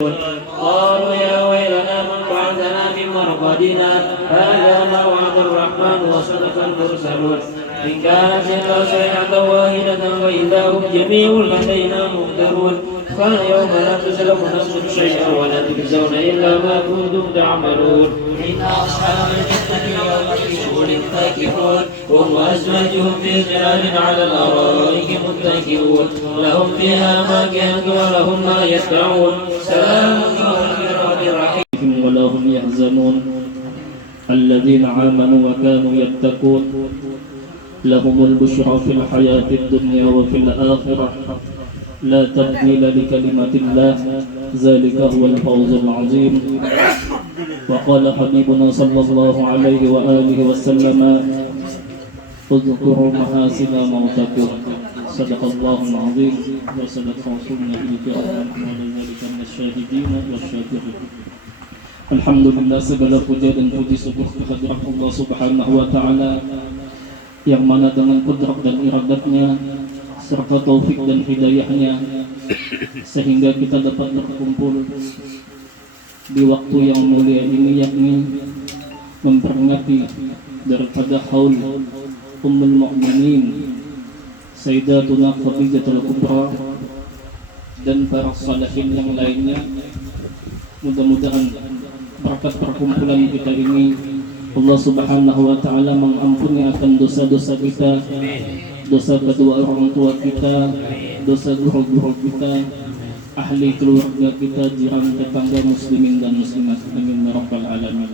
قالوا يا ويلنا من بعثنا من مرقدنا هذا ما وعد الرحمن وصدق المرسلون إن كانت إلا صيحة واحدة فإذا هم جميع لدينا محضرون فاليوم لا تظلم نفس شيئا ولا تجزون إلا ما كنتم تعملون إن أصحاب الجنة يومئذ شغل فاكهون هم وأزواجهم في ظلال على الأرائك متكئون لهم فيها فاكهة ولهم ما يدعون سلام قولا من رب رحيم ولا هم يحزنون الذين آمنوا وكانوا يتقون لهم البشرى في الحياة الدنيا وفي الآخرة لا تبديل لكلمات الله ذلك هو الفوز العظيم وقال حبيبنا صلى الله عليه وآله وسلم اذكروا محاسن موتكم صدق الله العظيم وصدق رسولنا الكريم ولذلك من الشاهدين والشاكرين. Alhamdulillah, segala puja dan puji syukur kehadirat Allah Subhanahu wa taala yang mana dengan kudrat dan iradatnya serta taufik dan hidayahnya sehingga kita dapat berkumpul di waktu yang mulia ini, yakni memperingati daripada haul Ummul Mukminin Sayyidatuna Khadijatul Kubra dan para salihin yang lainnya. Mudah-mudahan berkat perkumpulan kita ini Allah Subhanahu wa taala mengampuni akan dosa-dosa kita, dosa kedua orang tua kita, dosa guru-guru kita, ahli keluarga kita, jiran tetangga muslimin dan muslimat. Amin ya rabbal alamin.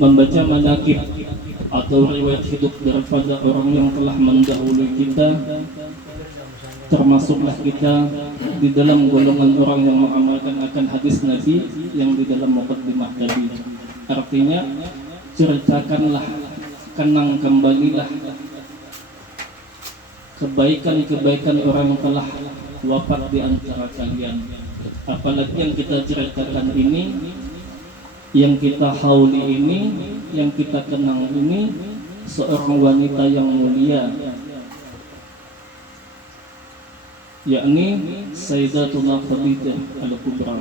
Membaca manaqib atau riwayat hidup daripada orang yang telah mendahului kita, termasuklah kita di dalam golongan orang yang mengamalkan akan hadis Nabi yang di dalam muqaddimah tadi. Artinya, ceritakanlah, kenang kembalilah kebaikan-kebaikan orang yang telah wafat di antara kalian. Apalagi yang kita ceritakan ini, yang kita hauli ini, yang kita kenang ini, seorang wanita yang mulia, yakni Sayyidatuna Khadijah Al-Kubra.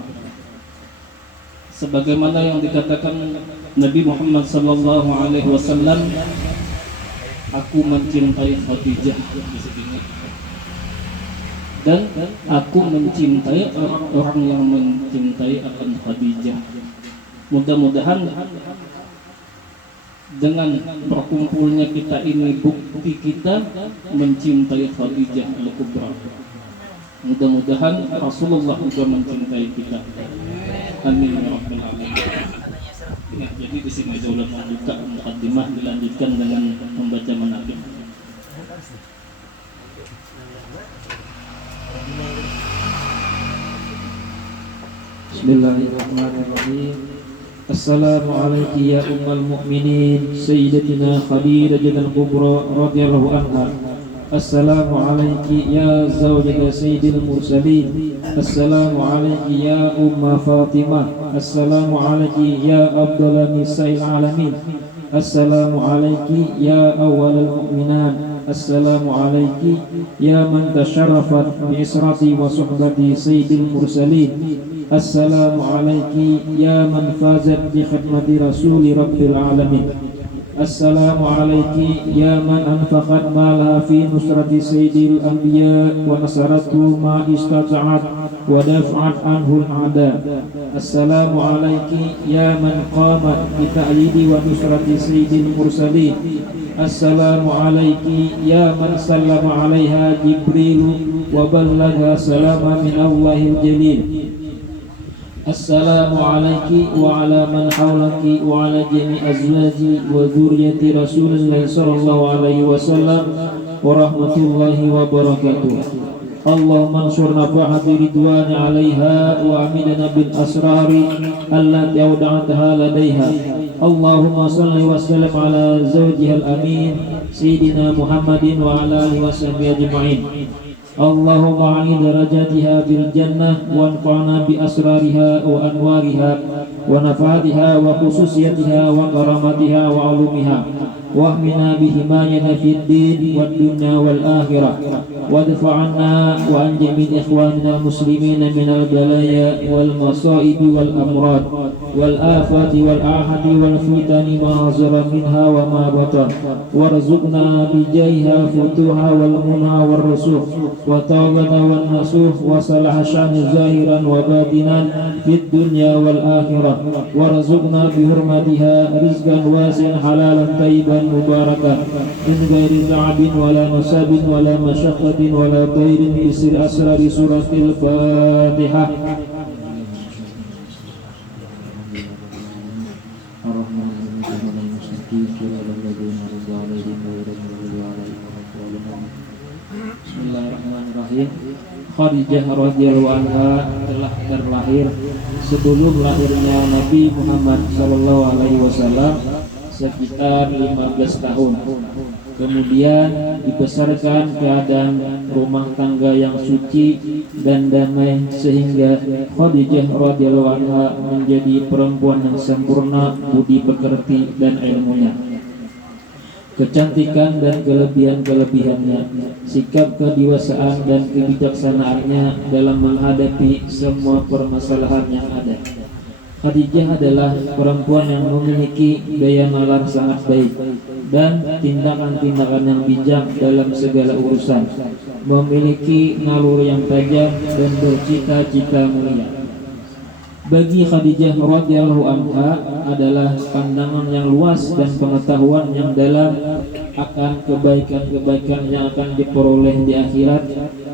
Sebagaimana yang dikatakan Nabi Muhammad sallallahu alaihi wasallam, aku mencintai Khadijah dan aku mencintai orang-orang yang mencintai akan Khadijah. Mudah-mudahan dengan berkumpulnya kita ini bukti kita mencintai Khadijah Al-Kubra. Mudah-mudahan Rasulullah juga mencintai kita. Amin ya rabbal alamin. Ya, jadi di sini sudah membuka muqaddimah, dilanjutkan dengan membaca manaqib. Bismillahirrahmanirrahim. Assalamualaikum ya ummul mu'minin Sayyidatina Khadijatul Kubra radhiyallahu anha. Assalamualaikum ya zawjata sayyidil mursalin. Assalamualaikum ya umma Fatimah. Assalamualaikum ya afdal nisa'il alamin. Assalamualaikum ya awwalul mu'minin. Assalamualaikum ya man tasharrafat bi israti wa suhbati sayyidil mursalin. Assalamualaikum ya man fazat bi khidmati rasuli rabbil alamin. Assalamualaikum ya man anfaqat malaha fi nusrati sayyidil anbiya wa nasaratu ma istata'at wa daf'at anhu al-a'da. Assalamualaikum ya man qamat bi ta'yidi wa nusrati sayyidil mursalin. Assalamualaikum ya man sallama 'alaiha Jibril wa ballagha salama min Allahil jalil. Assalamualaikum wa ala man hawlaki wa ala jami azwaji wa dzurriyyati Rasulillah sallallahu alaihi wasallam wa rahmatullahi wa barakatuh. Allahumma ansur nafahati ridwani alaiha wa amidana bil asrari allati awda'ataha ladaiha. Allahumma salli wa sallim ala zawjiha al-amin Sayyidina Muhammadin wa ala alihi wa sahbihi ajma'in. Allahumma a'li darajatiha bil jannah wa anfa'na bi asrariha wa anwariha wa nafatiha wa khususiyatiha wa karamatiha wa alumiha wa ahmina bi himayati fid din wad dunya wal akhirah وادفع عنا وعن جميع إخواننا المسلمين من البلايا والمصائب والأمراض والآفات والآحاد والفتن ما ظهر منها وما بطن وارزقنا بجاهها فتوحا والمنى والرسوخ وطاقة والنصوح وصلح شأن ظاهرا وباطنا في الدنيا والآخرة وارزقنا بحرمتها رزقا واسعا حلالا طيبا مباركا من غير تعب ولا نصب ولا مشقة ولا طير بسر أسرار سورة الفاتحة. Bismillahirrahmanirrahim. Khadijah radhiyallahu anha telah terlahir sebelum lahirnya Nabi Muhammad sallallahu alaihi wasallam sekitar 15 tahun. Kemudian dibesarkan keadaan rumah tangga yang suci dan damai sehingga Khadijah radhiyallahu anha menjadi perempuan yang sempurna budi pekerti dan ilmunya. Kecantikan dan kelebihan-kelebihannya, sikap kedewasaan dan kebijaksanaannya dalam menghadapi semua permasalahan yang ada. Khadijah adalah perempuan yang memiliki daya nalar sangat baik dan tindakan-tindakan yang bijak dalam segala urusan, memiliki naluri yang tajam dan bercita-cita mulia. Bagi Khadijah radhiyallahu anha adalah pandangan yang luas dan pengetahuan yang dalam akan kebaikan-kebaikan yang akan diperoleh di akhirat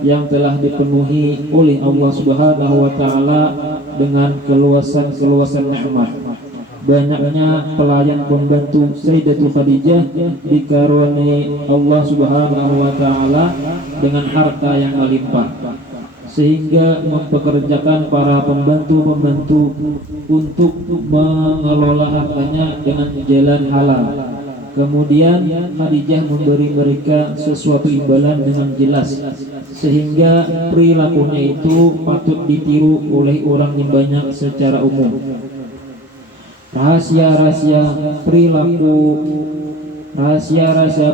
yang telah dipenuhi oleh Allah Subhanahu wa taala dengan keluasan-keluasan nikmat. Banyaknya pelayan pembantu Sayyidatul Khadijah dikaruniai Allah Subhanahu wa taala dengan harta yang melimpah, sehingga mempekerjakan para pembantu-pembantu untuk mengelola hartanya dengan jalan halal. Kemudian Khadijah memberi mereka sesuatu imbalan dengan jelas, sehingga perilakunya itu patut ditiru oleh orang yang banyak secara umum. Rahasia-rahasia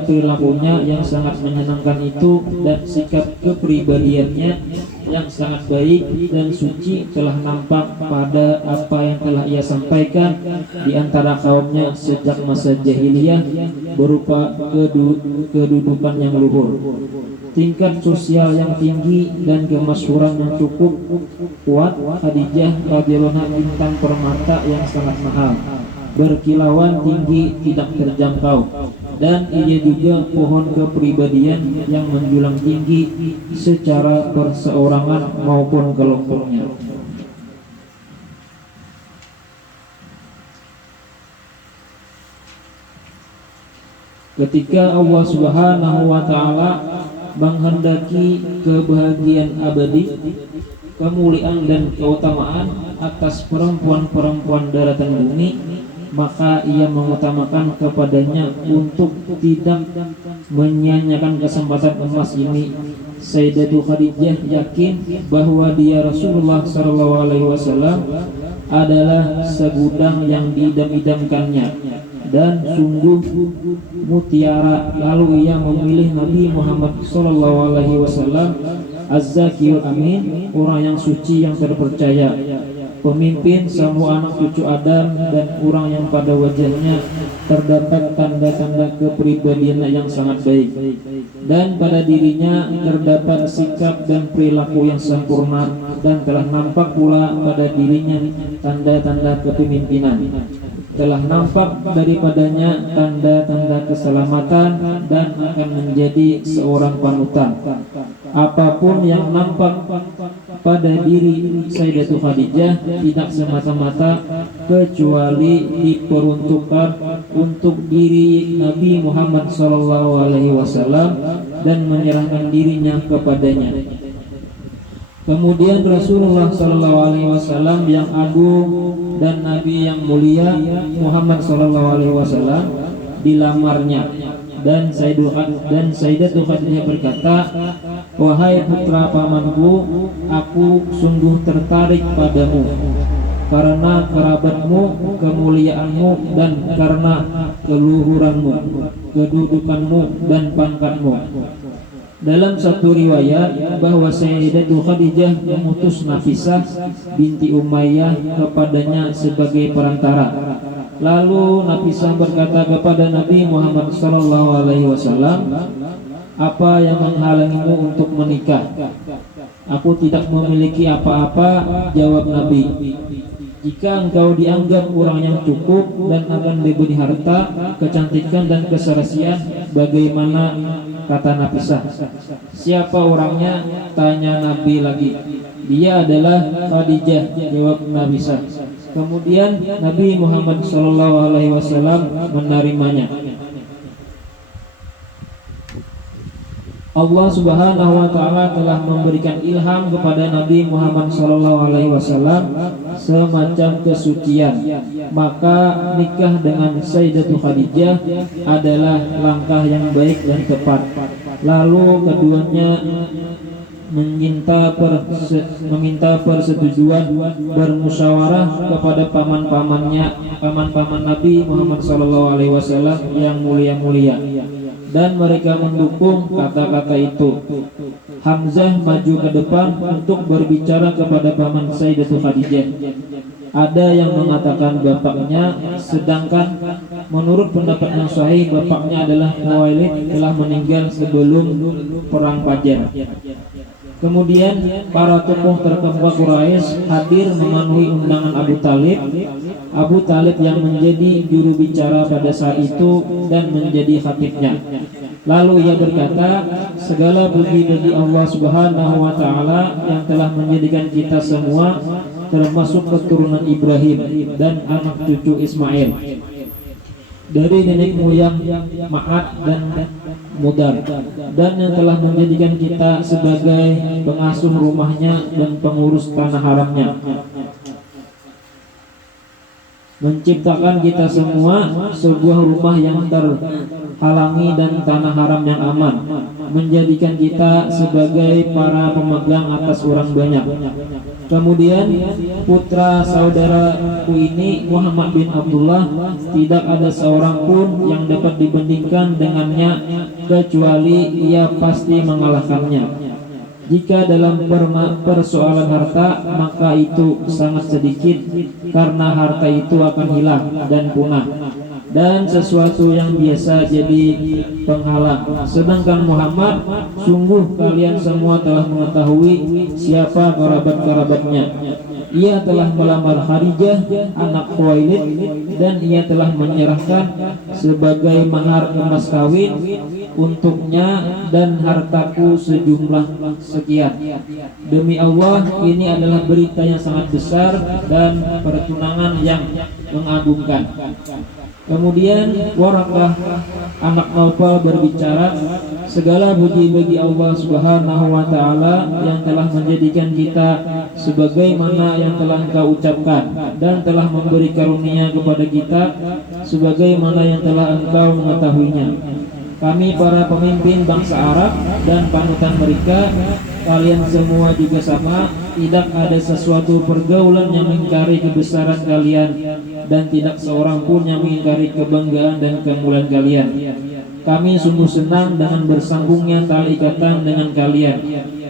perilakunya yang sangat menyenangkan itu dan sikap kepribadiannya yang sangat baik dan suci telah nampak pada apa yang telah ia sampaikan di antara kaumnya sejak masa jahiliyah berupa kedudukan yang luhur, tingkat sosial yang tinggi dan kemasyhuran yang cukup kuat. Khadijah radhiyallahu anha bintang permata yang sangat mahal, berkilauan tinggi tidak terjangkau, dan ia juga pohon kepribadian yang menjulang tinggi secara perseorangan maupun kelompoknya. Ketika Allah Subhanahu wa taala menghendaki kebahagiaan abadi, kemuliaan dan keutamaan atas perempuan-perempuan daratan bumi, maka ia mengutamakan kepadanya untuk tidak menyia-nyiakan kesempatan emas ini. Sayyidatul Khadijah yakin bahwa dia Rasulullah SAW adalah segudang yang diidam-idamkannya dan sungguh mutiara. Lalu ia memilih Nabi Muhammad SAW Az-Zakiyul Amin, orang yang suci yang terpercaya, pemimpin semua anak cucu Adam, dan orang yang pada wajahnya terdapat tanda-tanda kepribadian yang sangat baik, dan pada dirinya terdapat sikap dan perilaku yang sempurna, dan telah nampak pula pada dirinya tanda-tanda kepemimpinan. Telah nampak daripadanya tanda-tanda keselamatan dan akan menjadi seorang panutan. Apapun yang nampak pada diri Sayyidatul Khadijah tidak semata-mata kecuali diperuntukkan untuk diri Nabi Muhammad SAW dan menyerahkan dirinya kepadanya. Kemudian Rasulullah SAW yang agung dan Nabi yang mulia Muhammad SAW dilamarnya, dan Sayyidatul Khadijah berkata, "Wahai putra pamanku, aku sungguh tertarik padamu karena kerabatmu, kemuliaanmu, dan karena keluhuranmu, kedudukanmu dan pangkatmu. Dalam satu riwayat bahwa Sayyidatu Khadijah mengutus Nafisah binti Umayyah kepadanya sebagai perantara. Lalu Nafisah berkata kepada Nabi Muhammad SAW, "Apa yang menghalangimu untuk menikah?" "Aku tidak memiliki apa-apa," jawab Nabi. "Jika engkau dianggap orang yang cukup dan akan diberi harta, kecantikan dan keserasian, bagaimana?" kata Nafisah. "Siapa orangnya?" tanya Nabi lagi. "Dia adalah Khadijah," jawab Nafisah. Kemudian Nabi Muhammad SAW menerimanya. Allah Subhanahu wa taala telah memberikan ilham kepada Nabi Muhammad SAW semacam kesucian. Maka nikah dengan Sayyidatul Khadijah adalah langkah yang baik dan tepat. Lalu keduanya meminta persetujuan bermusyawarah kepada paman-paman Nabi Muhammad SAW yang mulia-mulia, dan mereka mendukung kata-kata itu. Hamzah maju ke depan untuk berbicara kepada paman Sayyidatul Khadijah. Ada yang mengatakan bapaknya, sedangkan menurut pendapat yang sahih bapaknya adalah Khuwailid, telah meninggal sebelum perang Fajar. Kemudian para tokoh terkemuka Quraisy hadir memenuhi undangan Abu Talib. Abu Talib yang menjadi juru bicara pada saat itu dan menjadi khatibnya. Lalu ia berkata, "Segala puji bagi Allah Subhanahu wa taala yang telah menjadikan kita semua termasuk keturunan Ibrahim dan anak cucu Ismail dari nenek moyang Ma'ad dan Mudar, dan yang telah menjadikan kita sebagai pengasuh rumahnya dan pengurus tanah haramnya, menciptakan kita semua sebuah rumah yang terhalangi dan tanah haram yang aman, menjadikan kita sebagai para pemegang atas orang banyak. Kemudian putra saudaraku ini Muhammad bin Abdullah, tidak ada seorang pun yang dapat dibandingkan dengannya kecuali ia pasti mengalahkannya. Jika dalam persoalan harta, maka itu sangat sedikit, karena harta itu akan hilang dan punah, dan sesuatu yang biasa jadi penghalang. Sedangkan Muhammad, sungguh kalian semua telah mengetahui siapa kerabat-kerabatnya. Ia telah melamar Khadijah anak Khuwailid, dan ia telah menyerahkan sebagai mahar emas kawin untuknya dan hartaku sejumlah sekian. Demi Allah, ini adalah berita yang sangat besar dan pertunangan yang mengagumkan." Kemudian Warakah anak Naufal berbicara, "Segala puji bagi Allah Subhanahu wa taala yang telah menjadikan kita sebagaimana yang telah Engkau ucapkan, dan telah memberi karunia kepada kita sebagaimana yang telah Engkau mengetahuinya. Kami para pemimpin bangsa Arab dan panutan mereka, kalian semua juga sama. Tidak ada sesuatu pergaulan yang mengingkari kebesaran kalian, dan tidak seorang pun yang mengingkari kebanggaan dan kemuliaan kalian. Kami sungguh senang dengan bersambungnya tali ikatan dengan kalian.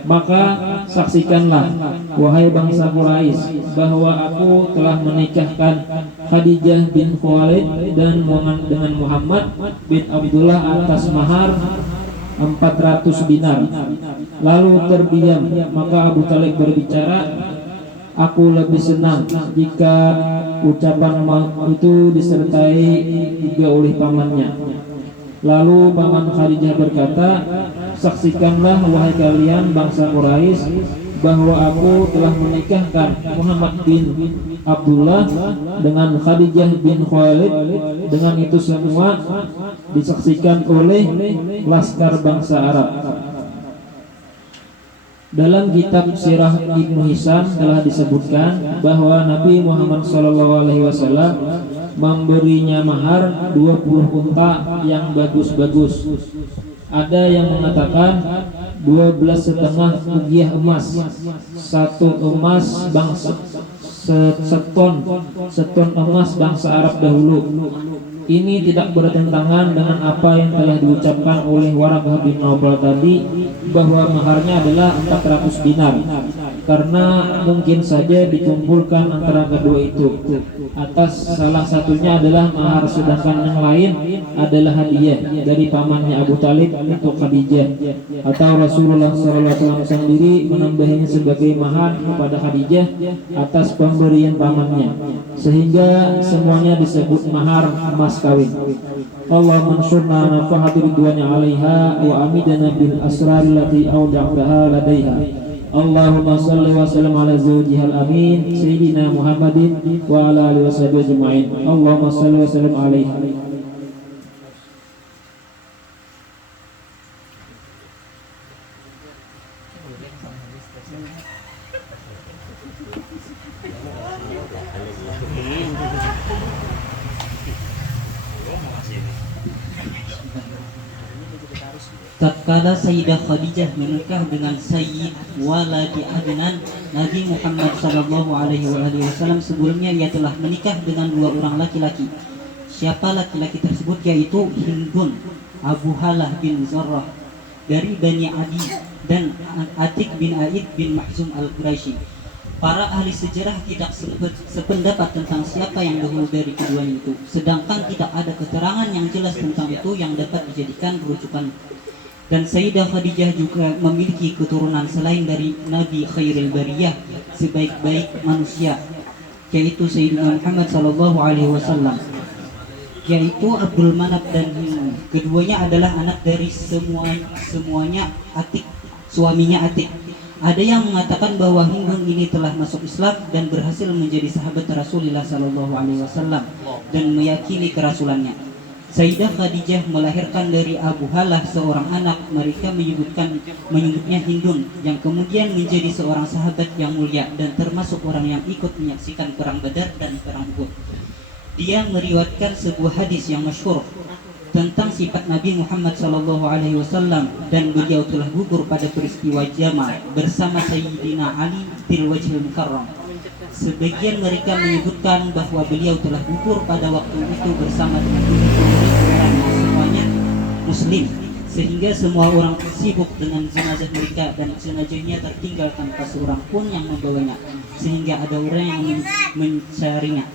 Maka saksikanlah, wahai bangsa Quraisy, bahwa aku telah menikahkan Khadijah bin Khuwailid dan dengan Muhammad bin Abdullah atas mahar 400 dinar." Lalu terdiam. Maka Abu Talib berbicara, "Aku lebih senang jika ucapan itu disertai juga oleh pamannya." Lalu paman Khadijah berkata, "Saksikanlah wahai kalian bangsa Quraisy, bahwa aku telah menikahkan Muhammad bin Abdullah dengan Khadijah bin Khuwailid. Dengan itu semua disaksikan oleh laskar bangsa Arab." Dalam kitab Sirah Ibnu Hisham telah disebutkan bahwa Nabi Muhammad SAW memberinya mahar 20 unta yang bagus-bagus. Ada yang mengatakan 12,5 ukiah emas, satu emas bangsa seton emas bangsa Arab dahulu. Ini tidak bertentangan dengan apa yang telah diucapkan oleh Waraqah bin Nawfal tadi, bahwa maharnya adalah 400 dinar, karena mungkin saja dikumpulkan antara kedua itu. Atas salah satunya adalah mahar, sedangkan yang lain adalah hadiah dari pamannya Abu Talib untuk Khadijah, atau Rasulullah SAW sendiri menambahinya sebagai mahar kepada Khadijah atas pemberian pamannya, sehingga semuanya disebut mahar mas kawin. Allah mansurna nafahati ridwanya alaiha wa amidana bil asrar lati awda'taha ladaiha. Allahumma salli wa sallam ala zawjihal amin Sayyidina Muhammadin wa ala alihi wa sahbihi ajma'in. Allahumma salli wa sallam alaiha. Tatkala Sayyidah Khadijah menikah dengan Sayyid Waladi Adnan, Nabi Muhammad sallallahu alaihi wasallam sebelumnya ia telah menikah dengan 2 orang laki-laki. Siapa laki-laki tersebut? Yaitu Hindun Abu Halah bin Zarrah dari Bani Adi dan Atik bin Aid bin Mahzum al-Quraisy. Para ahli sejarah tidak sependapat tentang siapa yang dahulu dari keduanya itu, sedangkan tidak ada keterangan yang jelas tentang itu yang dapat dijadikan rujukan. Dan Sayyidah Khadijah juga memiliki keturunan selain dari Nabi Khairil Bariyah, sebaik-baik manusia, yaitu Sayyidina Muhammad sallallahu alaihi wasallam, yaitu Abdul Manaf dan Hind. Keduanya adalah anak dari semuanya Atik, suaminya Atik. Ada yang mengatakan bahwa Hindun ini telah masuk Islam dan berhasil menjadi sahabat Rasulullah sallallahu alaihi wasallam dan meyakini kerasulannya. Sayyidah Khadijah melahirkan dari Abu Halah seorang anak. Mereka menyebutnya Hindun, yang kemudian menjadi seorang sahabat yang mulia dan termasuk orang yang ikut menyaksikan perang Badar dan perang Uhud. Dia meriwayatkan sebuah hadis yang masyhur tentang sifat Nabi Muhammad SAW, dan beliau telah gugur pada peristiwa Jamal bersama Sayyidina Ali fil wajhil mukarram. Sebagian mereka menyebutkan bahwa beliau telah gugur pada waktu itu bersama dengan orang yang semuanya muslim, sehingga semua orang sibuk dengan jenazah mereka dan jenazahnya tertinggal tanpa seorang pun yang membawanya, sehingga ada orang yang mencarinya.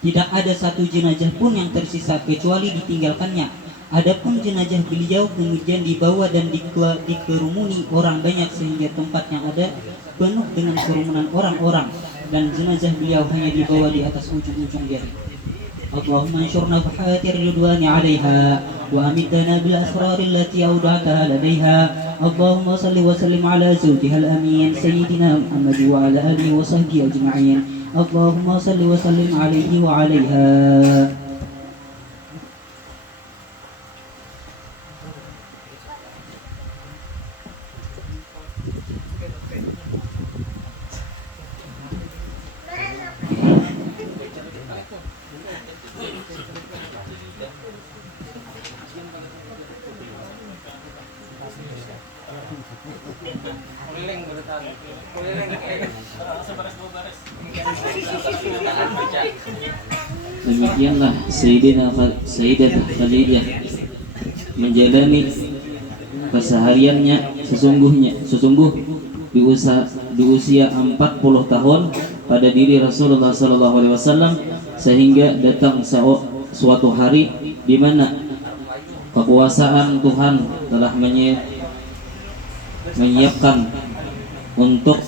Tidak ada satu jenazah pun yang tersisa kecuali ditinggalkannya. Adapun jenazah beliau kemudian dibawa dan dikerumuni orang banyak sehingga tempat yang ada penuh dengan kerumunan orang-orang, dan jenazah beliau hanya dibawa di atas ujung-ujung jari. Allahumma anshurna fahatir ridwani 'alaiha wa amidna bil asrar allati awda'taha ladaiha. Allahumma salli wa sallim ala zawjihal amin Sayyidina Muhammad wa ala alihi wa sahbihi ajma'in. Allahumma salli wa sallim alaihi wa 'alaiha. Demikianlah Sayyidah Khadijah menjalani kesehariannya sesungguh di usia 40 tahun pada diri Rasulullah SAW, sehingga datang suatu hari di mana kekuasaan Tuhan telah menyiapkan untuk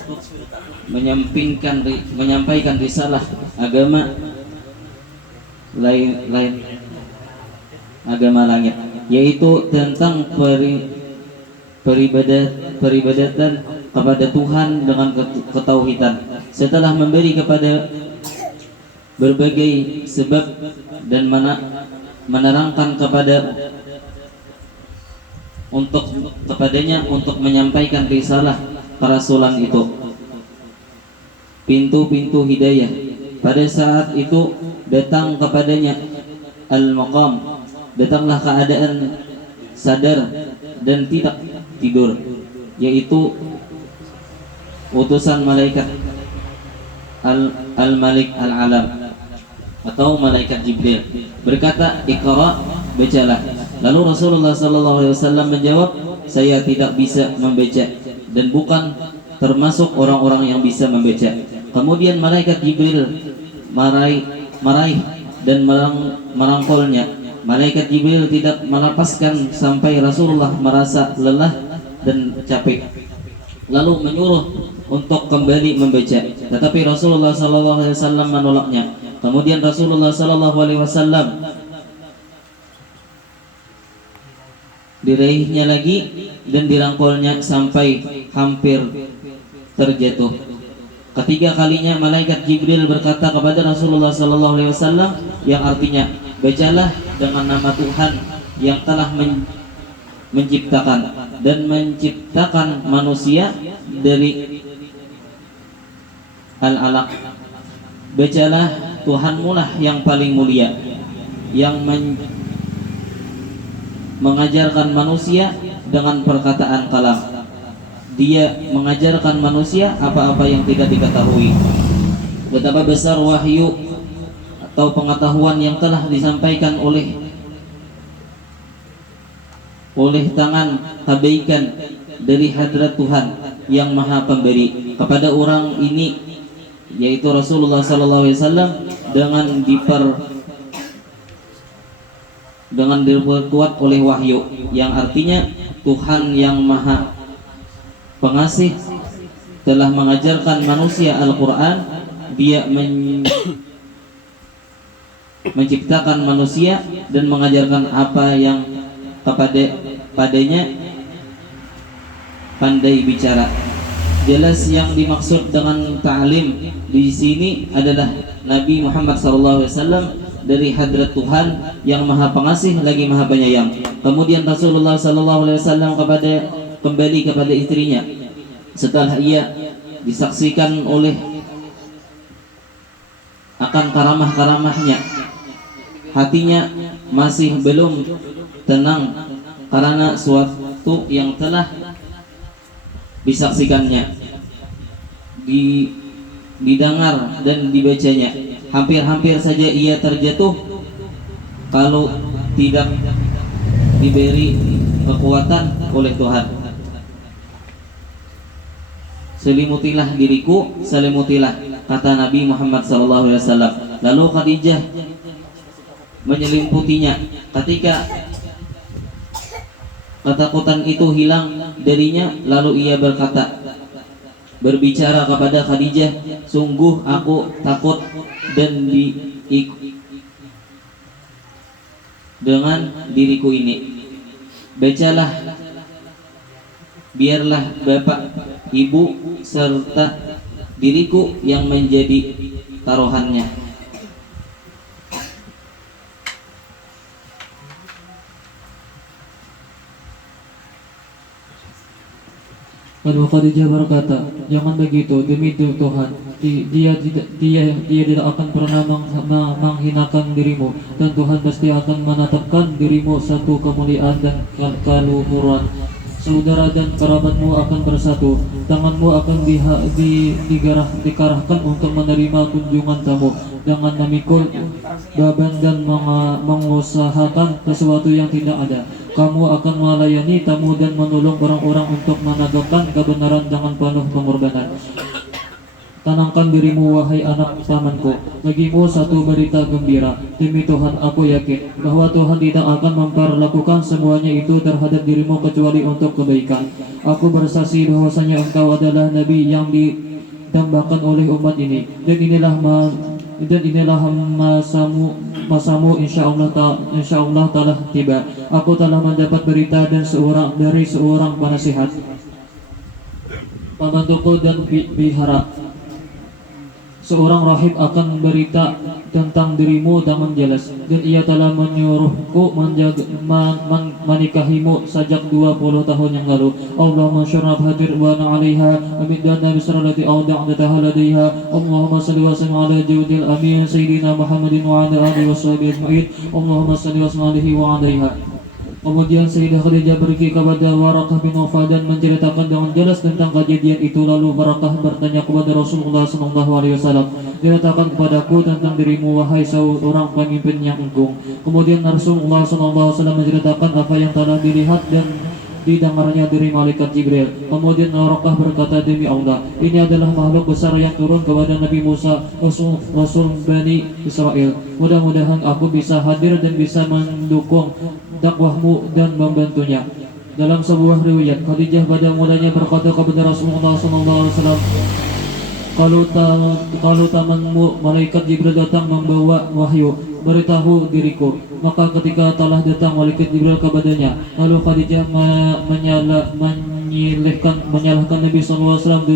menyampaikan risalah agama lain agama langit, yaitu tentang peribadatan kepada Tuhan dengan ketauhidan, setelah memberi kepada berbagai sebab dan menerangkan kepadanya untuk menyampaikan risalah kerasulan itu, pintu-pintu hidayah. Pada saat itu datang kepadanya al-maqam, datanglah keadaan sadar dan tidak tidur, yaitu utusan malaikat al-malik al-alam. atau malaikat Jibril berkata, "Iqra, bacalah." Lalu Rasulullah SAW menjawab, "Saya tidak bisa membaca dan bukan termasuk orang-orang yang bisa membaca." Kemudian malaikat Jibril marahi dan merangkulnya. Malaikat Jibril tidak melepaskan sampai Rasulullah merasa lelah dan capek, lalu menyuruh untuk kembali membaca, tetapi Rasulullah SAW menolaknya. Kemudian Rasulullah SAW diraihnya lagi dan dirangkulnya sampai hampir terjatuh. Ketiga kalinya malaikat Jibril berkata kepada Rasulullah SAW, yang artinya, "Bacalah dengan nama Tuhan yang telah menciptakan dan menciptakan manusia dari al-alaq. Bacalah, Tuhanmu lah yang paling mulia, yang mengajarkan manusia dengan perkataan kalam. Dia mengajarkan manusia apa-apa yang tidak diketahui." Betapa besar wahyu atau pengetahuan yang telah disampaikan oleh tangan kebaikan dari hadrat Tuhan yang Maha Pemberi kepada orang ini, yaitu Rasulullah SAW, dengan diperkuat oleh wahyu, yang artinya Tuhan yang Maha Pengasih telah mengajarkan manusia Al-Quran. Dia menciptakan manusia dan mengajarkan apa yang padanya pandai bicara. Jelas yang dimaksud dengan ta'lim di sini adalah Nabi Muhammad SAW dari hadrat Tuhan yang Maha Pengasih lagi Maha Penyayang. Kemudian Rasulullah SAW kembali kepada istrinya setelah ia disaksikan oleh akan karamah-karamahnya. Hatinya masih belum tenang karena suatu yang telah disaksikannya, didengar dan dibacanya. Hampir-hampir saja ia terjatuh kalau tidak diberi kekuatan oleh Tuhan. "Selimutilah diriku, selimutilah," kata Nabi Muhammad SAW. Lalu Khadijah menyelimputinya. Ketika ketakutan itu hilang darinya, lalu ia berbicara kepada Khadijah, "Sungguh aku takut dan dengan diriku ini. Bacalah, biarlah bapak, ibu, serta diriku yang menjadi taruhannya." Lalu Khadijah berkata, "Jangan begitu, demi Tuhan, dia tidak akan pernah menghinakan dirimu, dan Tuhan pasti akan menetapkan dirimu satu kemuliaan dan keluhuran. Saudara dan kerabatmu akan bersatu, tanganmu akan dikarahkan untuk menerima kunjungan tamu, dengan memikul beban dan mengusahakan sesuatu yang tidak ada. Kamu akan melayani tamu dan menolong orang-orang untuk menegakkan kebenaran dengan penuh pengorbanan. Tenangkan dirimu, wahai anak pamanku, bagimu satu berita gembira. Demi Tuhan, aku yakin bahwa Tuhan tidak akan memperlakukan semuanya itu terhadap dirimu kecuali untuk kebaikan. Aku bersaksi bahwasanya engkau adalah Nabi yang ditambahkan oleh umat ini, dan inilah masamu insyaallah telah tiba. Aku telah mendapat berita dari seorang penasihat, pembantuku dan biharap. Seorang rahib akan berita tentang dirimu dengan jelas, dan ia telah menyuruhku menikahimu sejak 20 tahun yang lalu. Allahumma syarraf hadir wa na'alaiha amin dan nabi sallallahu alaihi wasallam. Allahumma salli wa sallim ala jawdil amin sayyidina Muhammadin wa ala alihi wa sahbihi ajma'in. Allahumma salli wa sallim alaihi wa alaiha. Kemudian Sayyidah Khadijah pergi kepada Waraqah bin Nawfal dan menceritakan dengan jelas tentang kejadian itu. Lalu Waraqah bertanya kepada Rasulullah SAW, "Dinyatakan kepadaku tentang dirimu, wahai seorang pemimpin yang agung." Kemudian Rasulullah SAW menceritakan apa yang telah dilihat dan didengarnya dari malaikat Jibril. Kemudian Waraqah berkata, "Demi Allah, ini adalah makhluk besar yang turun kepada Nabi Musa, Rasul Bani Israel. Mudah-mudahan aku bisa hadir dan bisa mendukung dakwahmu dan membantunya." Dalam sebuah riwayat, Khadijah pada mulanya berkata kepada Rasulullah SAW, Kalau tamanmu malaikat Jibril datang membawa wahyu, beritahu diriku." Maka ketika telah datang malaikat Jibril kepadanya, lalu Khadijah menyalahkan Nabi SAW,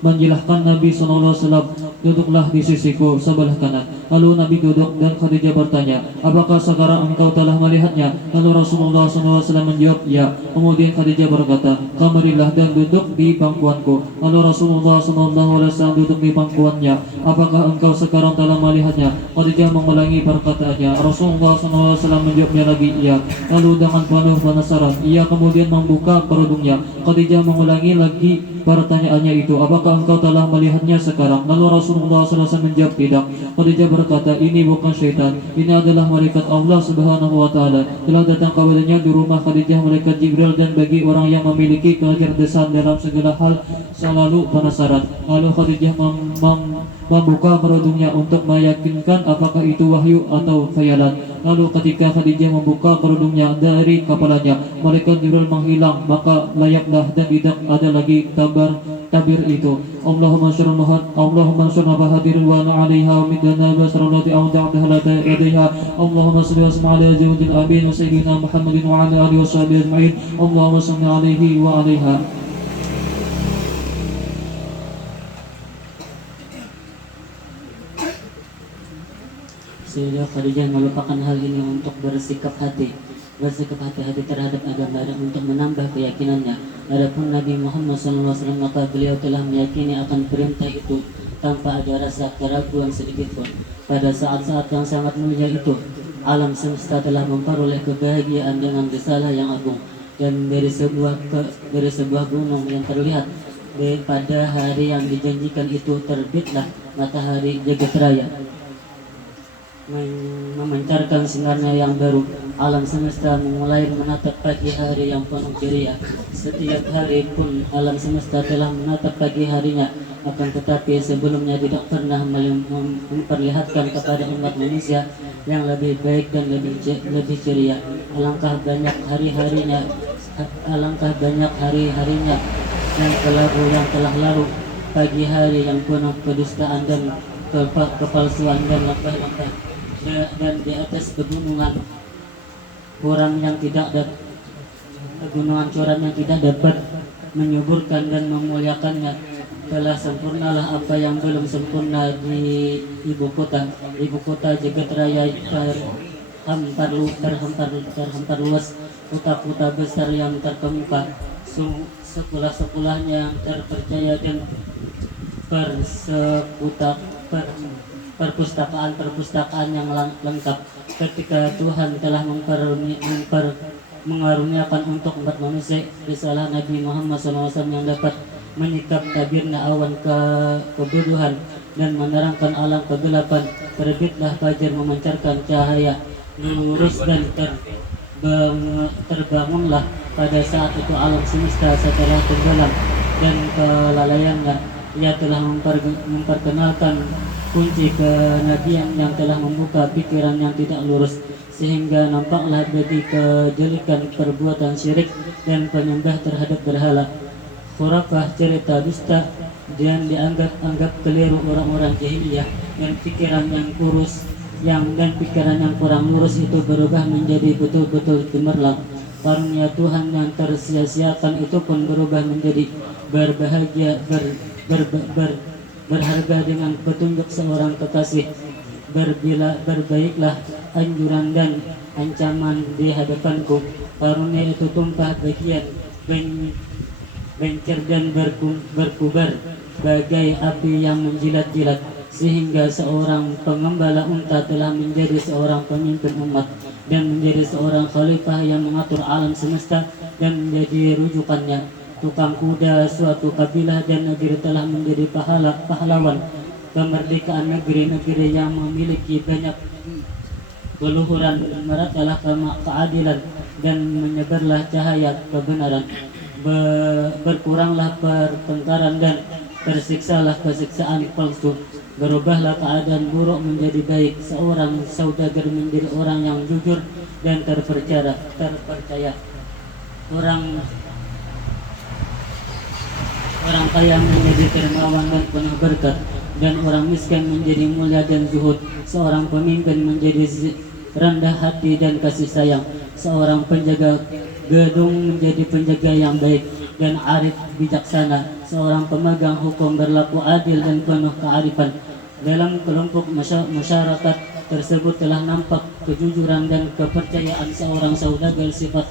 menjilahkan Nabi SAW, "Duduklah di sisiku sebelah kanan." Lalu Nabi duduk dan Khadijah bertanya, "Apakah sekarang engkau telah melihatnya?" Lalu Rasulullah SAW menjawab, "Ya." Kemudian Khadijah berkata, "Kemarilah dan duduk di pangkuanku." Lalu Rasulullah SAW duduk di pangkuannya. "Apakah engkau sekarang telah melihatnya?" Khadijah mengulangi perkataannya. Rasulullah SAW menjawabnya lagi, "Ya." Lalu dengan penuh penasaran, ia kemudian membuka kerudungnya. Khadijah mengulangi lagi pertanyaannya itu, "Apakah engkau telah melihatnya sekarang?" Lalu Rasulullah SAW menjawab, "Tidak." Khadijah berkata, "Ini bukan syaitan, ini adalah malaikat Allah Subhanahu wa Ta'ala. Telah datang kepadanya di rumah Khadijah malaikat Jibril, dan bagi orang yang memiliki kecerdasan dalam segala hal selalu penasaran." Lalu Khadijah membuka kerudungnya untuk meyakinkan apakah itu wahyu atau khayalan. Lalu ketika Khadijah membuka kerudungnya dari kepalanya, malaikat Jibril menghilang, maka layaklah dan tidak ada lagi tabir itu. Allahumma syurna bahadirin wa ala 'alaiha wa midana basrallati awda'taha lata yadaiha. Allahumma salli wa sallim ala zawjil amin wa sayyidina Muhammadin wa ala alihi wa sahbihi ajma'in. Allahumma salli alaihi wa 'alaiha. Sayyidah Khadijah melupakan hal ini untuk bersikap hati-hati terhadap agama dan untuk menambah keyakinannya. Adapun Nabi Muhammad SAW, maka beliau telah meyakini akan perintah itu tanpa ada rasa keraguan sedikit pun. Pada saat-saat yang sangat mulia itu, alam semesta telah memperoleh kebahagiaan dengan risalah yang agung, dan dari sebuah gunung yang terlihat pada hari yang dijanjikan itu terbitlah matahari jagat raya, memancarkan sinarnya yang baru. Alam semesta mulai menatap pagi hari yang penuh ceria. Setiap hari pun alam semesta telah menatap pagi harinya, akan tetapi sebelumnya tidak pernah memperlihatkan kepada umat manusia yang lebih baik dan lebih ceria. Alangkah banyak hari-harinya yang telah lalu, pagi hari yang penuh kedustaan dan kepalsuan dan lembah-lembah, dan di atas pegunungan curam yang tidak dapat menyuburkan dan memuliakannya. Telah sempurnalah apa yang belum sempurna di ibu kota jagat raya, terhampar luas kota-kota besar yang terkemuka, sekolah-sekolahnya yang terpercaya, dan perpustakaan yang lengkap. Ketika Tuhan telah mengaruniakan untuk umat manusia risalah Nabi Muhammad SAW yang dapat menyikap tabirnya awan kebodohan dan menerangkan alam kegelapan, terbitlah fajar memancarkan cahaya lurus, dan terbangunlah pada saat itu alam semesta setelah tenggelam dan kelalaiannya. Ia telah memperkenalkan kunci kenabian yang telah membuka pikiran yang tidak lurus, sehingga nampaklah bagi kejelikan perbuatan syirik dan penyembah terhadap berhala, khurafah, cerita dusta, dan dianggap keliru orang-orang jahiliyah, dan pikiran yang kurang lurus itu berubah menjadi betul-betul cemerlang. Karunia Tuhan yang tersia-siakan itu pun berubah menjadi berharga dengan petunjuk seorang kekasih. Berbaiklah anjuran dan ancaman di hadapanku. Karunia itu tumpah bagian, bencer dan berkubar bagai api yang menjilat-jilat, sehingga seorang pengembala unta telah menjadi seorang pemimpin umat. dan menjadi seorang khalifah yang mengatur alam semesta dan menjadi rujukannya. Tukang kuda suatu kabilah dan negeri telah menjadi pahlawan kemerdekaan negeri-negeri yang memiliki banyak keluhuran. Meratalah keadilan dan menyebarlah cahaya kebenaran. Berkuranglah pertengkaran dan tersiksalah kesiksaan palsu. Berubahlah keadaan buruk menjadi baik. Seorang saudagar menjadi orang yang jujur dan terpercaya. Orang kaya menjadi dermawan dan penuh berkat, dan orang miskin menjadi mulia dan zuhud. Seorang pemimpin menjadi rendah hati dan kasih sayang. Seorang penjaga gedung menjadi penjaga yang baik dan arif bijaksana. Seorang pemegang hukum berlaku adil dan penuh kearifan. Dalam kelompok masyarakat tersebut telah nampak kejujuran dan kepercayaan seorang saudagar, sifat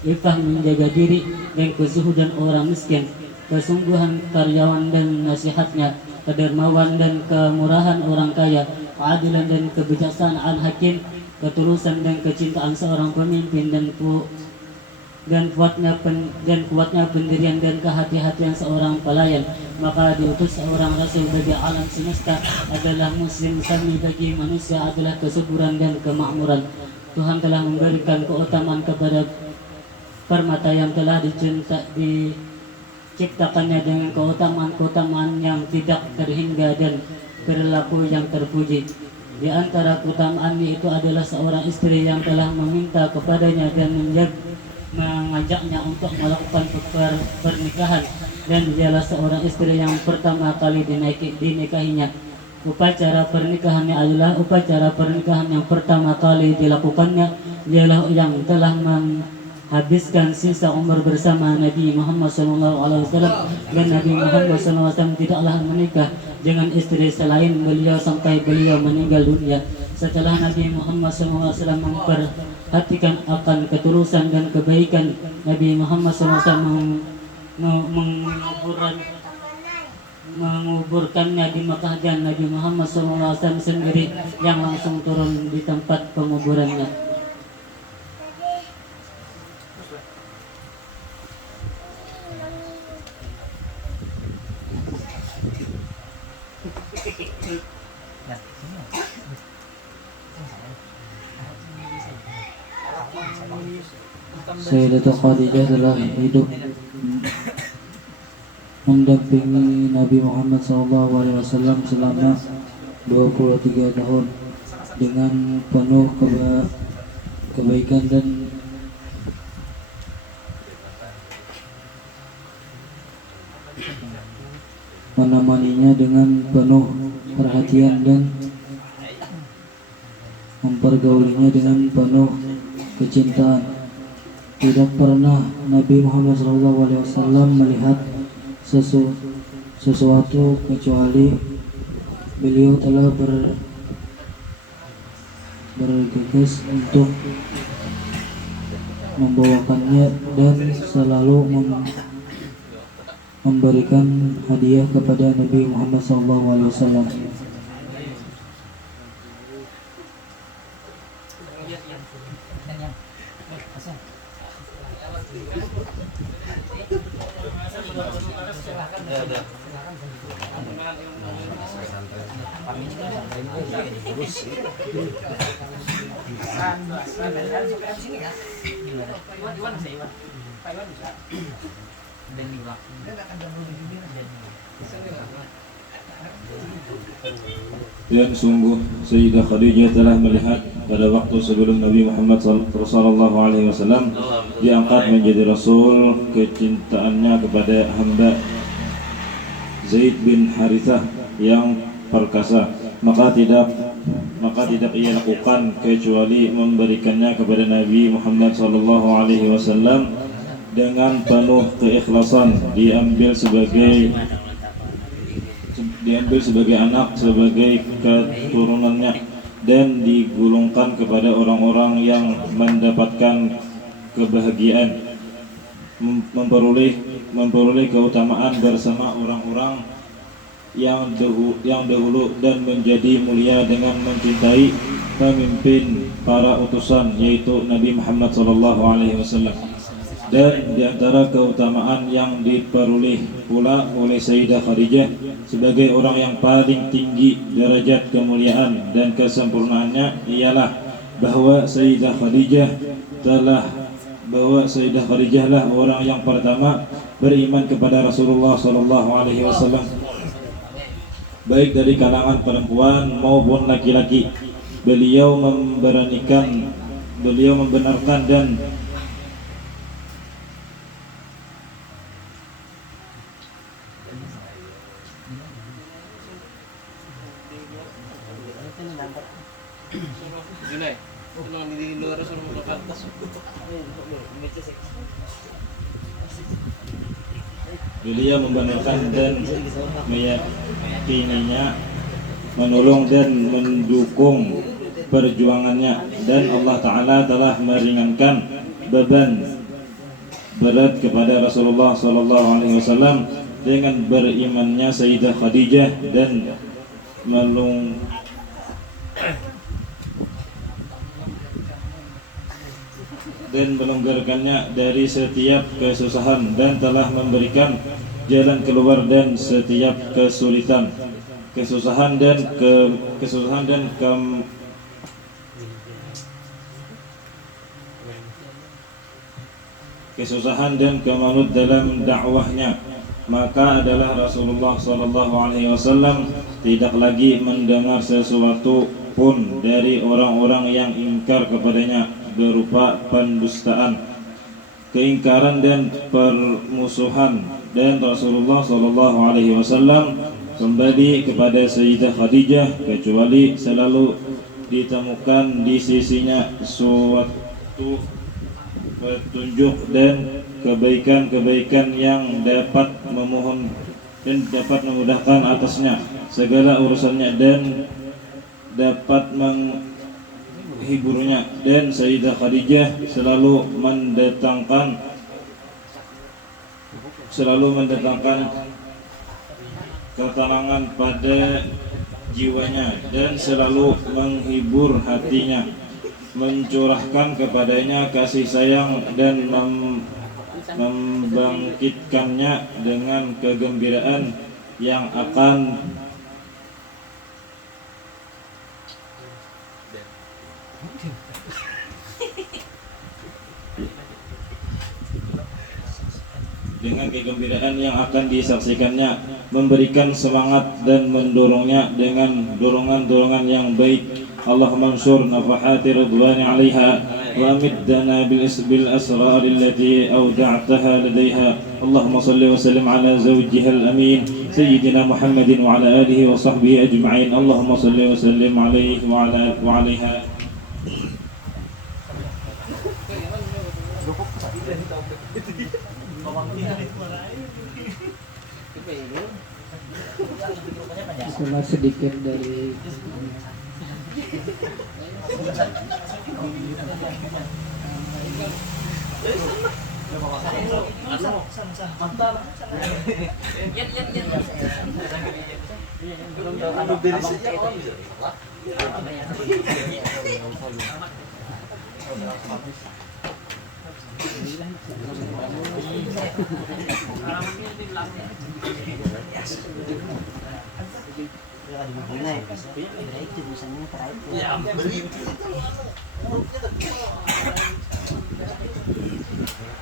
ifah menjaga diri dan kezuhudan orang miskin, kesungguhan karyawan dan nasihatnya, kedermawan dan kemurahan orang kaya, keadilan dan kebijaksanaan hakim, ketulusan dan kecintaan seorang pemimpin, dan kuatnya pendirian dan kehati-hatian seorang pelayan. Maka diutus seorang rasul bagi alam semesta adalah muslim sami bagi manusia adalah kesuburan dan kemakmuran. Tuhan telah memberikan keutamaan kepada permata yang telah diciptakannya dengan keutamaan-keutamaan yang tidak terhingga dan perilaku yang terpuji. Di antara keutamaannya itu adalah seorang istri yang telah meminta kepadanya dan mengajaknya untuk melakukan pernikahan, dan dialah seorang istri yang pertama kali dinikahinya. Upacara pernikahannya adalah upacara pernikahan yang pertama kali dilakukannya. Dialah yang telah menghabiskan sisa umur bersama Nabi Muhammad SAW, dan Nabi Muhammad SAW tidaklah menikah dengan istri selain beliau sampai beliau meninggal dunia. Setelah Nabi Muhammad SAW memperhatikan akan ketulusan dan kebaikan, Nabi Muhammad SAW menguburkannya di Makkah, dan Nabi Muhammad SAW sendiri yang langsung turun di tempat penguburannya. Sayyidatul Khadijah telah hidup mendampingi Nabi Muhammad SAW selama 23 tahun dengan penuh kebaikan dan menemaninya dengan penuh perhatian dan mempergaulinya dengan penuh kecintaan. Tidak pernah Nabi Muhammad SAW melihat sesuatu kecuali beliau telah bergegas untuk membawakannya dan selalu memberikan hadiah kepada Nabi Muhammad SAW. Dan sungguh Sayyidah Khadijah telah melihat pada waktu sebelum Nabi Muhammad SAW diangkat menjadi Rasul, kecintaannya kepada hamba Zaid bin Harithah yang perkasa, maka tidak ia lakukan kecuali memberikannya kepada Nabi Muhammad SAW dengan penuh keikhlasan. Diambil sebagai anak, sebagai keturunannya, dan digulungkan kepada orang-orang yang mendapatkan kebahagiaan, memperoleh keutamaan bersama orang-orang yang dahulu, dan menjadi mulia dengan mencintai pemimpin para utusan, yaitu Nabi Muhammad SAW. Dan di antara keutamaan yang diperoleh pula oleh Sayyidah Khadijah sebagai orang yang paling tinggi derajat kemuliaan dan kesempurnaannya ialah bahwa Sayyidah Khadijah lah orang yang pertama beriman kepada Rasulullah SAW, baik dari kalangan perempuan maupun laki-laki. Beliau membenarkan dan meyakininya, menolong dan mendukung perjuangannya, dan Allah Ta'ala telah meringankan beban berat kepada Rasulullah SAW dengan berimannya Sayyidah Khadijah dan melonggarkannya dari setiap kesusahan, dan telah memberikan jalan keluar dan setiap kesulitan, kesusahan dan kemanut dalam dakwahnya. Maka adalah Rasulullah SAW tidak lagi mendengar sesuatu pun dari orang-orang yang ingkar kepadanya berupa pendustaan, keingkaran dan permusuhan. Dan Rasulullah SAW kembali kepada Sayyidah Khadijah kecuali selalu ditemukan di sisinya suatu petunjuk dan kebaikan-kebaikan yang dapat memohon dan dapat memudahkan atasnya segala urusannya dan dapat menghiburnya. Dan Sayyidah Khadijah selalu mendatangkan ketenangan pada jiwanya dan selalu menghibur hatinya, mencurahkan kepadanya kasih sayang dan membangkitkannya dengan kegembiraan yang akan disaksikannya, memberikan semangat dan mendorongnya dengan dorongan-dorongan yang baik. Allahumma ansur nafahati ridwani 'alaiha wa amiddana bil asrar allati awda'taha ladaiha. Allahumma salli wa sallim ala zawjiha al-amin sayyidina Muhammadin wa ala alihi wa sahbihi ajma'in. Allahumma salli wa sallim alaihi wa 'alaiha. Itulah sedikit dari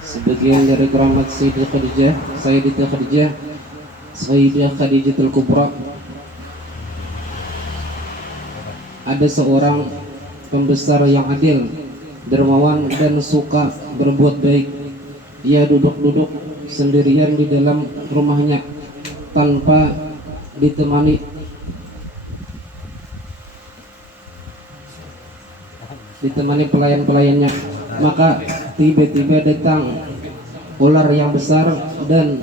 sebagian dari keramat Sayyidah Khadijatul Kubra. Ada seorang pembesar yang adil, dermawan dan suka berbuat baik. Ia duduk-duduk sendirian di dalam rumahnya tanpa ditemani pelayan-pelayannya. Maka tiba-tiba datang ular yang besar dan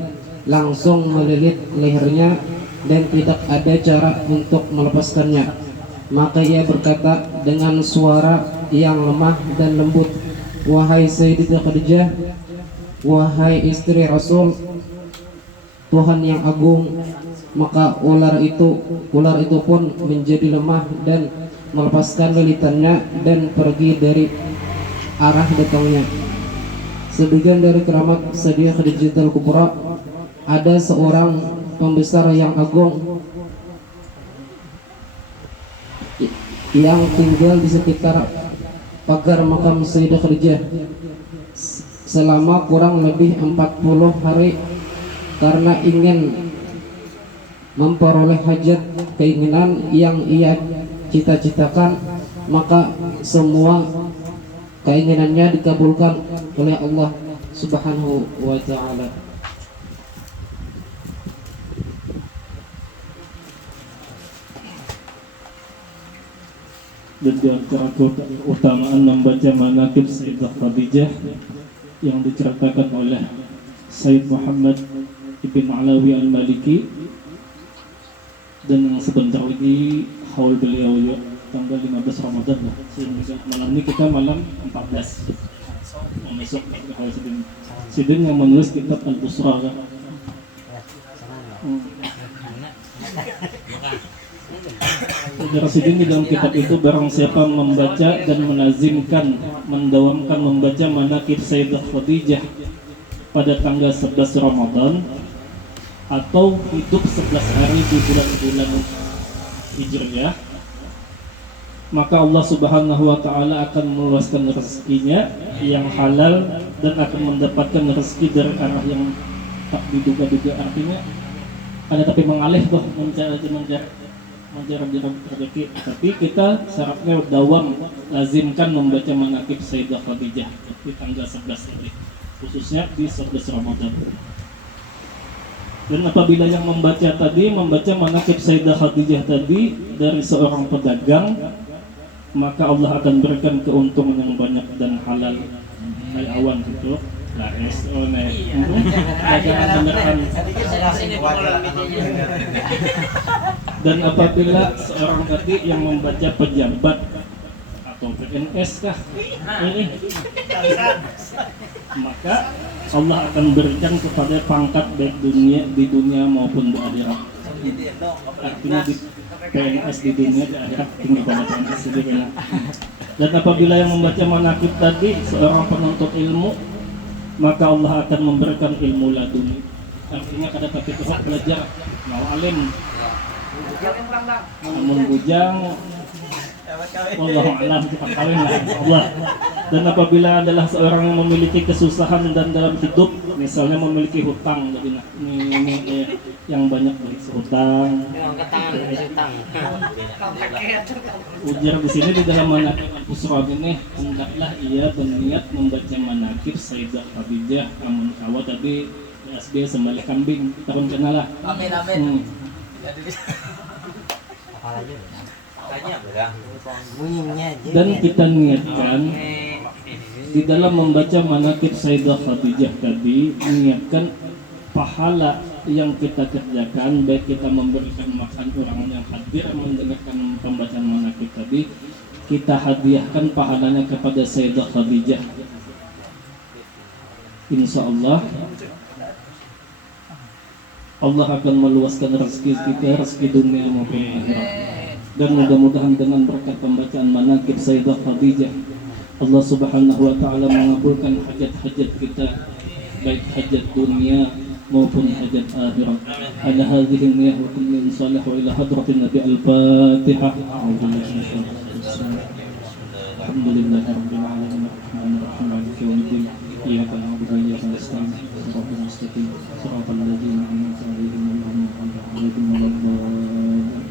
langsung melilit lehernya dan tidak ada cara untuk melepaskannya. Maka ia berkata dengan suara yang lemah dan lembut, "Wahai Sayyidah Khadijah, wahai istri Rasul, Tuhan yang agung." Maka ular itu pun menjadi lemah dan melepaskan lilitannya dan pergi dari arah datangnya. Sebagian dari keramat Sayyidah Khadijatul Kubra, ada seorang pembesar yang agung yang tinggal di sekitar pagar makam Sayyidah Khadijah selama kurang lebih 40 hari karena ingin memperoleh hajat keinginan yang ia cita-citakan, maka semua keinginannya dikabulkan oleh Allah Subhanahu wa ta'ala. Dan di antara keutamaan membaca manaqib Sayyidah Khadijah yang diceritakan oleh Sayyid Muhammad Ibn Alawi Al-Maliki, dan yang sebentar lagi haul beliau ya, tanggal 15 Ramadan lah. Sehingga malam ini kita malam 14 besok haul Sidin yang menulis kitab Al-Busra kan. Saudara Sidin di dalam kitab itu, barang siapa membaca dan menazimkan, mendawamkan membaca manaqib Sayyidah Khadijah pada tanggal 11 Ramadan atau hidup 11 hari di bulan-bulan Hijriah, maka Allah Subhanahu wa ta'ala akan meluaskan rezekinya yang halal dan akan mendapatkan rezeki dari arah yang tak diduga-duga. Artinya ada tapi mengalih mencari rezeki, tapi kita syaratnya dawam, lazimkan membaca manaqib Sayyidah Khadijah di tanggal 11 ini, khususnya di 11 Ramadan. Dan apabila yang membaca manaqib Sayyidah Khadijah tadi dari seorang pedagang, maka Allah akan berikan keuntungan yang banyak dan halal. Kayak awan gitu, laris dagangan beneran. Dan apabila seorang tadi yang membaca pejabat atau PNS kah ini, maka Allah akan berikan kepada pangkat baik di dunia maupun di akhirat. Artinya di PNS di dunia, di akhirat tinggi pada PNS di dunia. Dan apabila yang membaca manaqib tadi seorang penuntut ilmu, maka Allah akan memberikan ilmu laduni. Artinya kada tapi terus belajar, mau alim, namun bujang, wallahu a'lam, kita kawin lah Allah. Dan apabila adalah seorang yang memiliki kesusahan dan dalam hidup, misalnya memiliki hutang, jadi ini yang banyak hutang. Ujar di sini di dalam manaqib Al-Busra ini, hendaklah ia berniat membaca manaqib Sayyidah Khadijah, amun kawa tadi SB sembelih kambing tahun kenalah. Amin. Dan kita niatkan di dalam membaca manaqib Sayyidah Khadijah tadi, niatkan pahala yang kita kerjakan, baik kita memberikan makan orang yang hadir mendengarkan pembacaan manaqib tadi, kita hadiahkan pahalanya kepada Sayyidah Khadijah. Insya Allah Allah akan meluaskan rezeki kita, rezeki dunia maupun akhirat. Dan mudah-mudahan dengan berkat pembacaan manaqib Sayyidah Khadijah, Allah Subhanahu wa ta'ala mengabulkan hajat-hajat kita, baik hajat dunia maupun hajat akhirat. Ala hadhihi niyyah wa kullu salih wa ila hadratin Nabi Al-Fatihah. Alhamdulillahi rabbil alamin, arrahmanir rahim, maliki yaumiddin. Iyyaka na'budu wa iyyaka nasta'in, ihdinas mustaqim, shiratal ladzina an'amta 'alaihim ghairil maghdubi 'alaihim.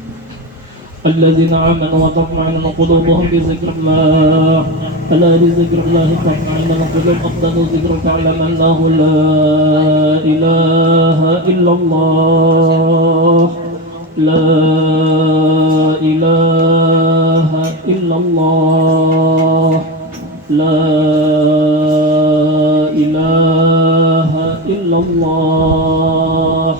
الذين آمنوا وتطمئن قلوبهم بذكر الله ألا بذكر الله تطمئن القلوب أفضل ذكر تعلم أنه لا إله إلا الله لا إله إلا الله لا إله إلا الله.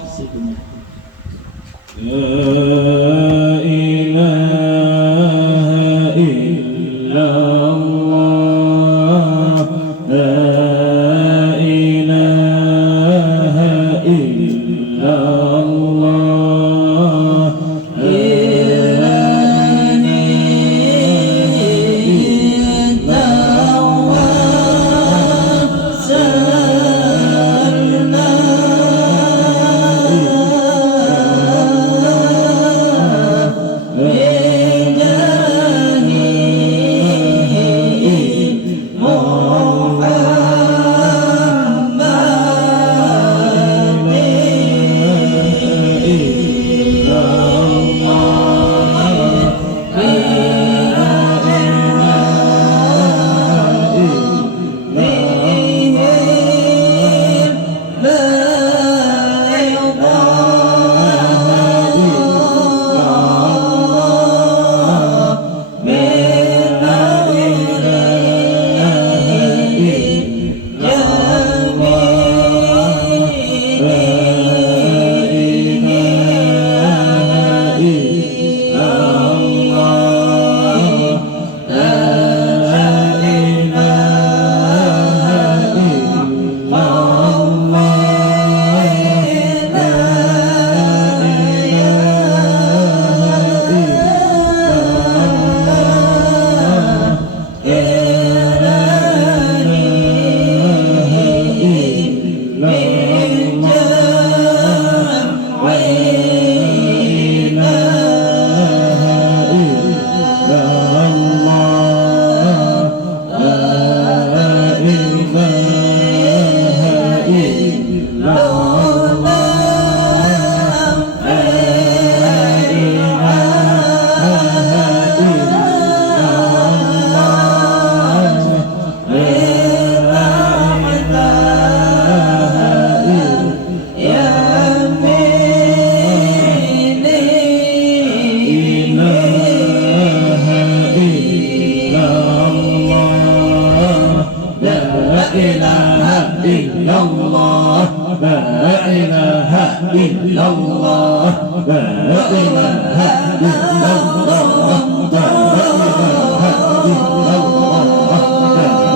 illallah, la ilaha illallah, la ilaha illallah, la ilaha illallah, la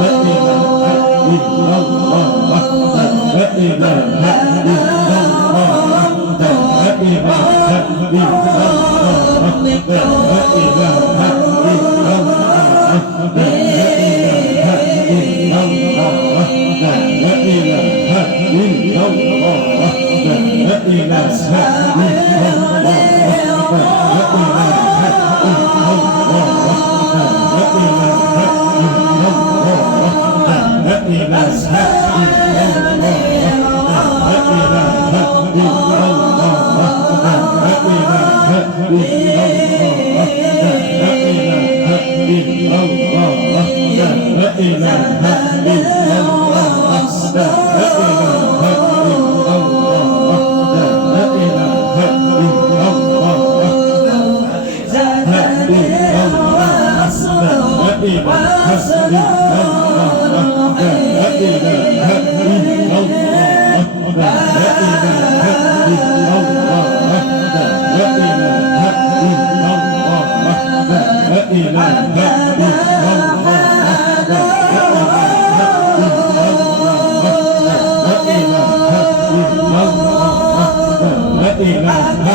ilaha illallah, la ilaha illallah, la ilaha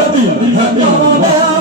Happy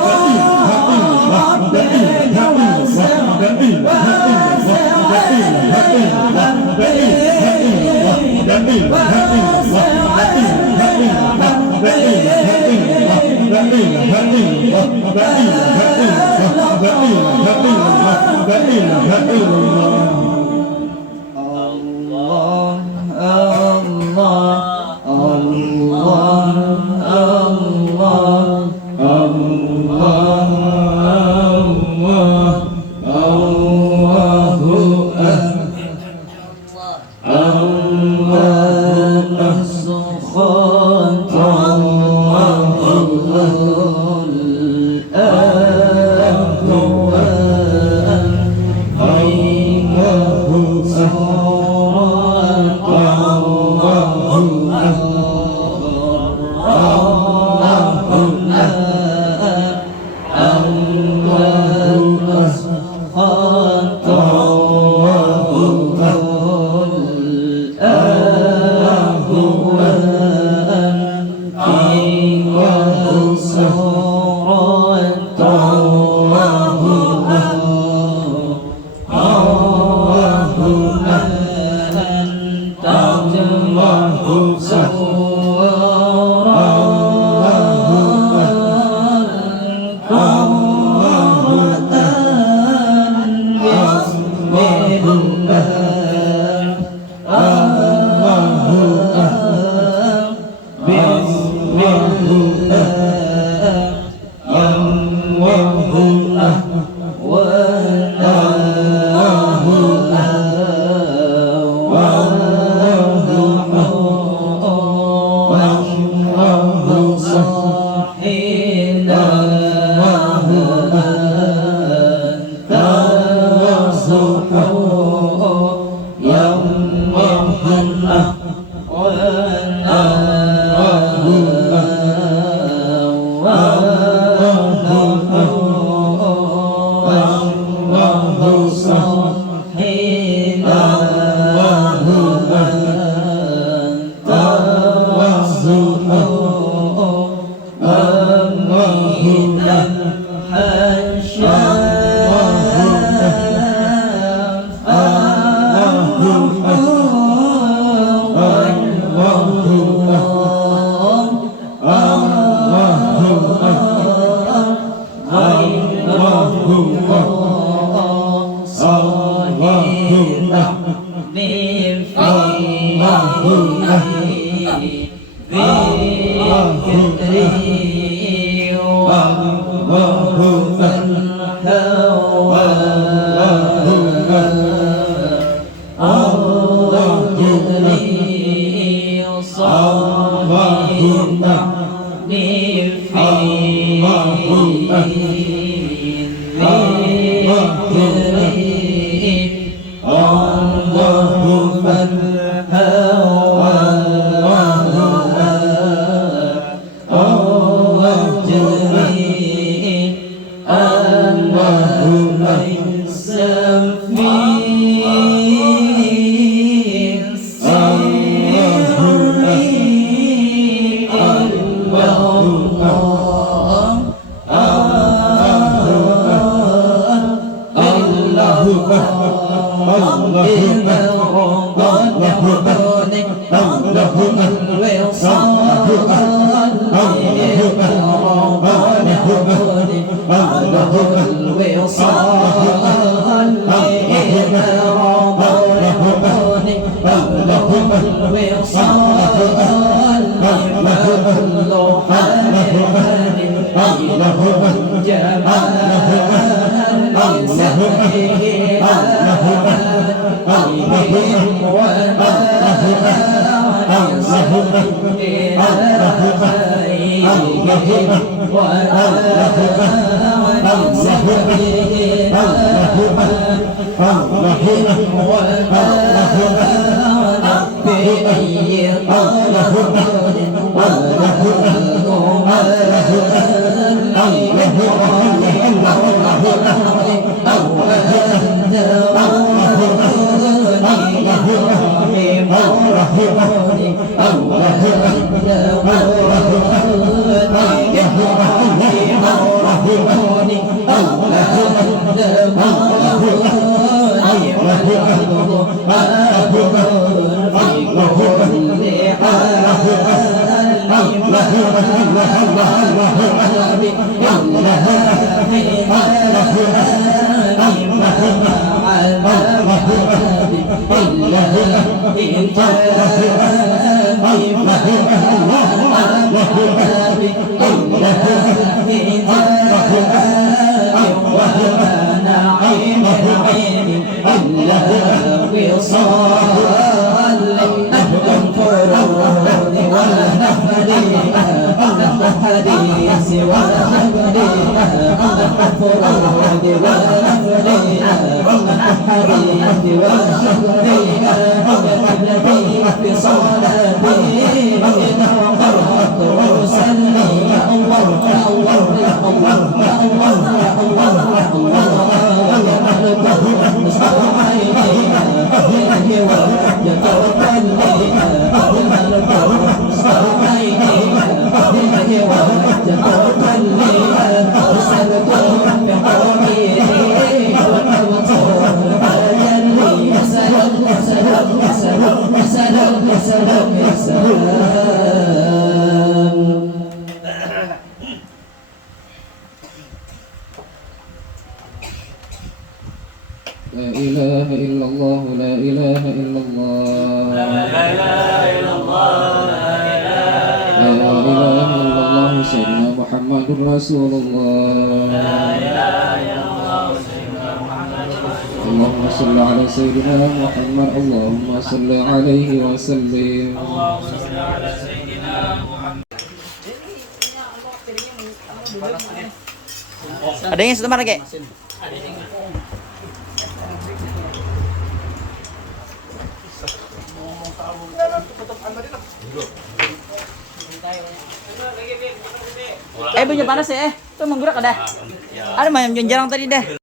La ilaha illallah, la ilaha illallah, la ilaha illallah, Sayyidina Muhammadur Rasulullah. Allahumma salli ala Sayyidina Muhammad, Allahumma salli alaihi wa sallim. Ada yang setempat lagi? Punya panas ya? Tuh menggerak ada. Ada yang jarang tadi deh.